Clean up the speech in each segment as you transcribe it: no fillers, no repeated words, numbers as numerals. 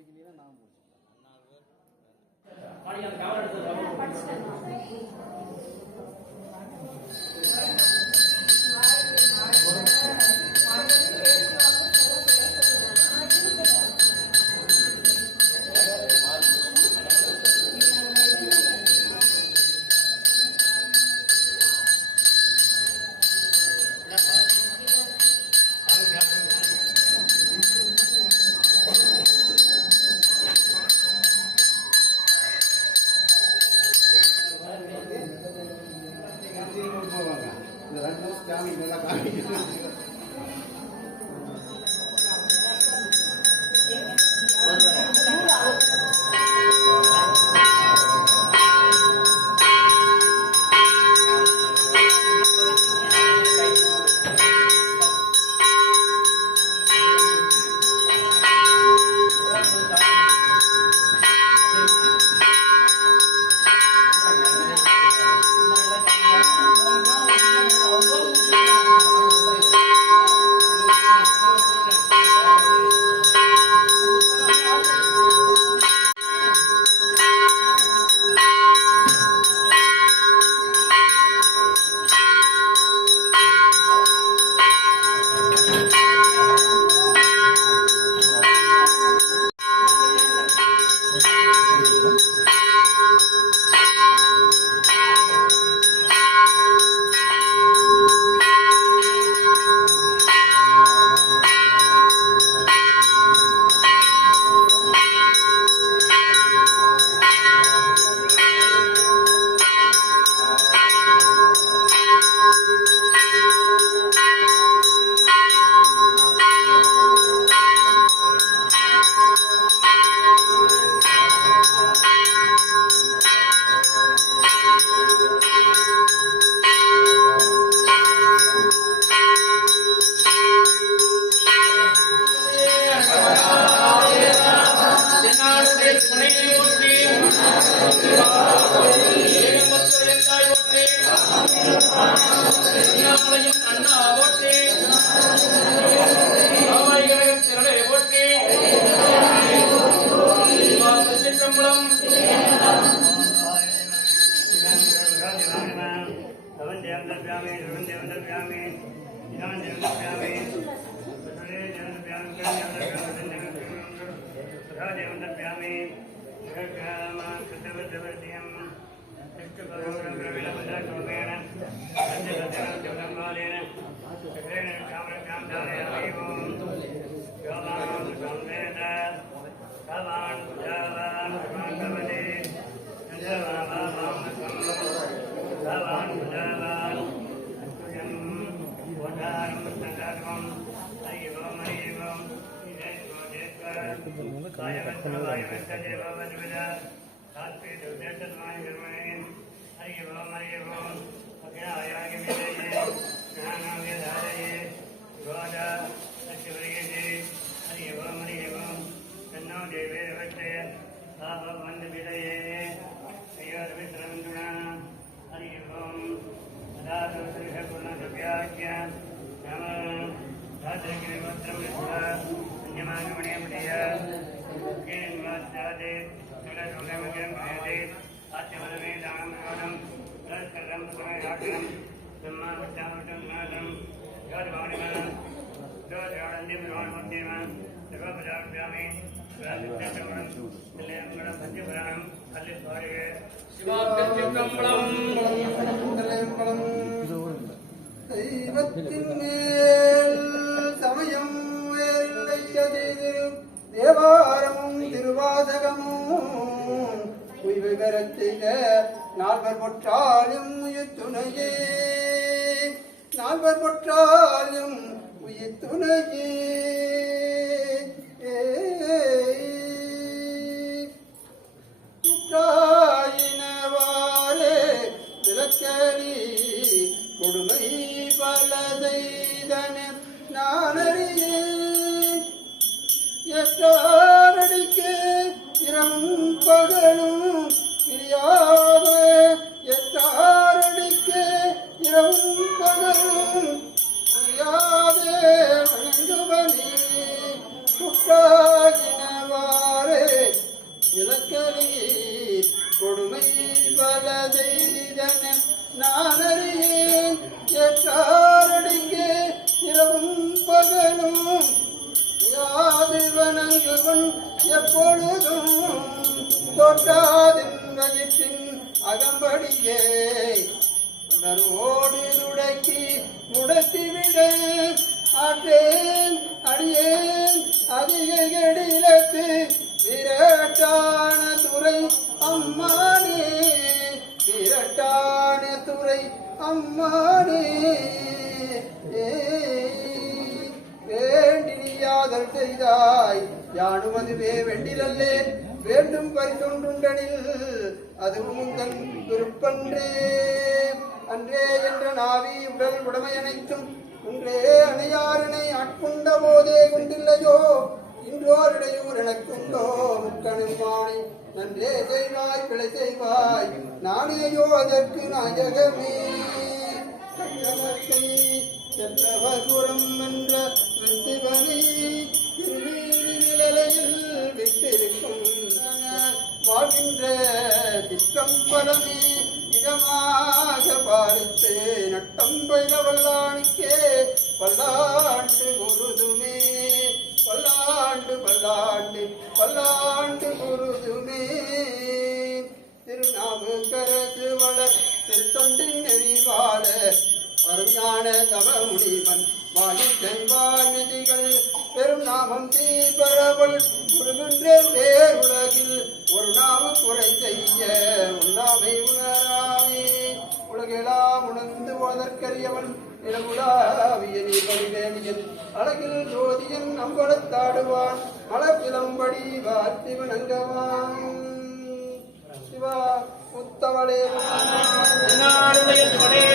முடிக்கலன்னா நான் முடிச்சுக்கலாம். இந்த 2 நிமிஷம் காமிக்கு நல்லா காமிக்க சமயம் தேவாரமும் திருவாசகமும் உய்வு பெறச் செய்த நால்வர் பொற்றாலும் உயிர் துணையே, நால்வர் பொற்றாலும் உயிர் துணையே. குற்றாயினவாறே விளக்கடி கொடுமை பலதைதன நானறியேன், எட்டாரடிக்க இரவும் பகலும் பிரியாத, எட்டாரடிக்க இரவும் பகலும் புரியாதே வணங்குவனே. குற்றாயினவாறே நன்மை பல செய்தன நான் அறியேன் ஏற்றாரடிக்கு இரவும் பகலும் யாது வணங்குவன் எப்பொழுதும் தோற்றாதின் வயிற்றின் அகம்படியே உணர்வோடு துடக்கி முடக்கிவிட ஆற்றேன் அடியேன் அதிக கெடிலத்து விரட்டான துறை அம்மானே விரட்டான துறை அம்மானே வேண்டினியாதல் செய்தாய் யானும் அதுவே வெண்டிலல்லே வேண்டும் பரிசொன்றுண்டனில் அதுவும் உந்தன் விருப்பன்றே அன்றே என்ற நாவி உடல் உடைமை அனைத்தும் ஒன்றே அணையாரனை ஆட்கொண்ட போதே கொண்டில்லையோ இன்றோர் இடையூர் எனக்குண்டோ முக்கணுமானை நன்றே செய்வாய் பிழை செய்வாய் நானேயோ அதற்கு நாயகமே சக்கரவர்த்தி சென்றவகுரம் என்ற வெற்றிபனை நிலையில் விட்டிருக்கும் வாழ்கின்ற சிற்றம்பலமே இதமாக பாரித்து நட்டம் பயில வல்லானுக்கே பல்லாண்டு குருதுமே பல்லாண்டு பல்லாண்டு பல்லாண்டு குருதுமே திருநாவுக்கரசு வளர் திருத்தொண்டின் நெறிவாழ அருஞான தவ முனிவன் வாழித்தன் வாழ்நிதிகள் பெரும் நாமம் தீபரவள் முருகின்ற பேருலகில் ஒரு நாம குறை செய்ய உண்ணாமை உணராமே உலகெல்லாம் உணர்ந்து போதற்கரியவன் நிலவுலாவிய நீர்வழிவேணியன் அழகில் ஜோதியன் நம்பளத்தாடுவான் மலப்பிலம்படி வார்த்தி வணங்கவான் சிவா முத்தவளே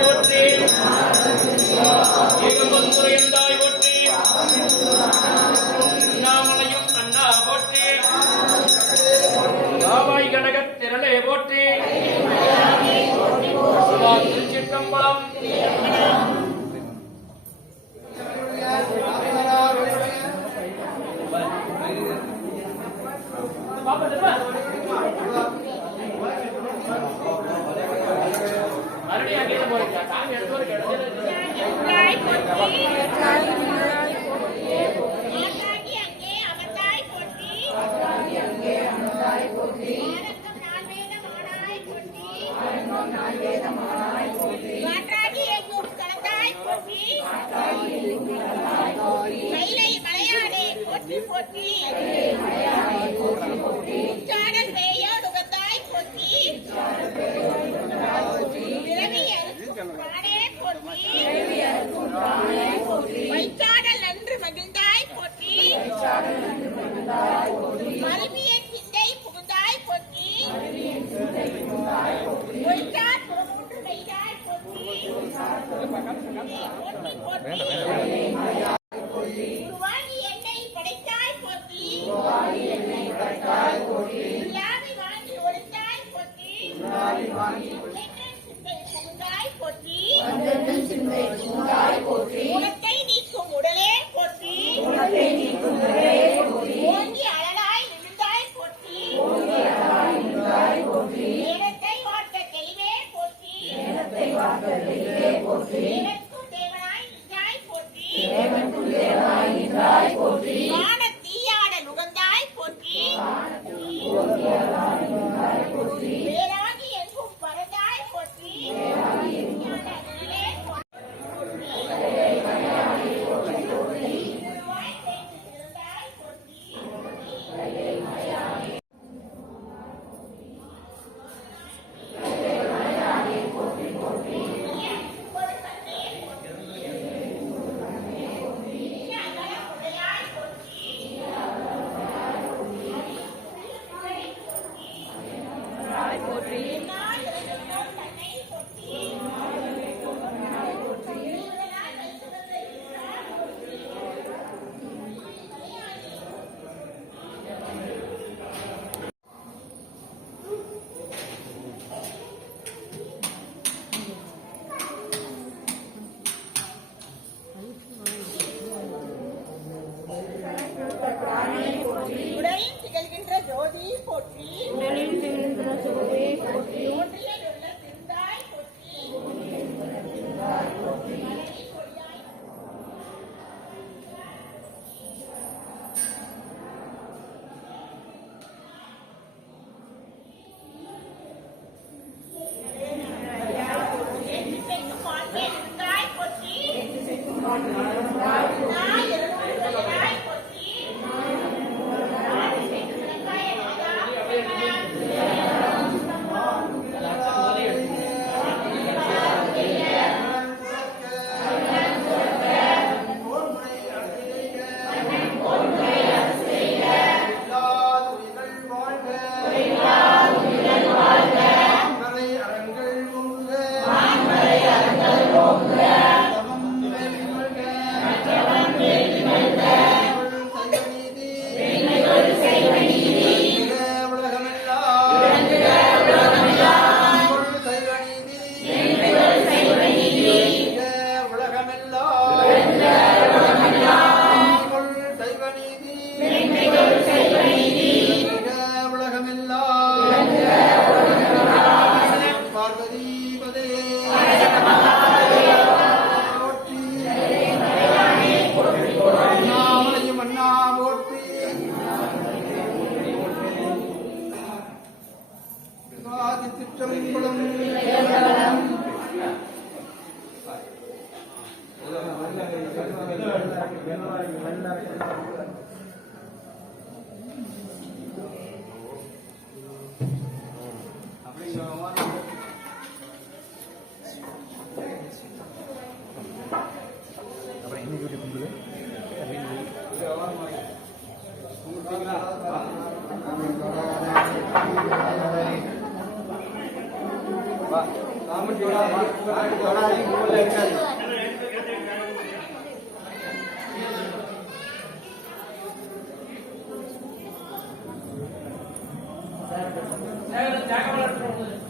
போற்றி ஏகம்பத்துரையந்தாய் போற்றி அண்ணாமலையும் அண்ணா போற்றி காவாய் கனகத் திரளே போற்றி திருச்சிற்றம்பலம் மறுபடியும் அங்கே போறீங்க சாமி எடுத்து ஒரு வைச்சாடல் நன்று மகிழ்ந்தாய் போற்றி மருவிய சிந்தை புகுந்தாய் போற்றி ஒய்த்தார் புறமூன்று வைத்தாய் போற்றி உருவாகி என்னை படைத்தாய் போற்றி இல்லாமை வாங்கி ஒழித்தாய் போற்றி சிந்தை புகுந்தாய் போற்றி திகழ்கின்ற ஜோதி போற்றி ஒன்றில் உள்ள திருந்தாய் போற்றி மலரி கொடியாய் எட்டுக்கும் மாண்பேல் இருந்தாய் போற்றி நாய் இருநூறு வயதாய் போற்றி ஜாகவலர்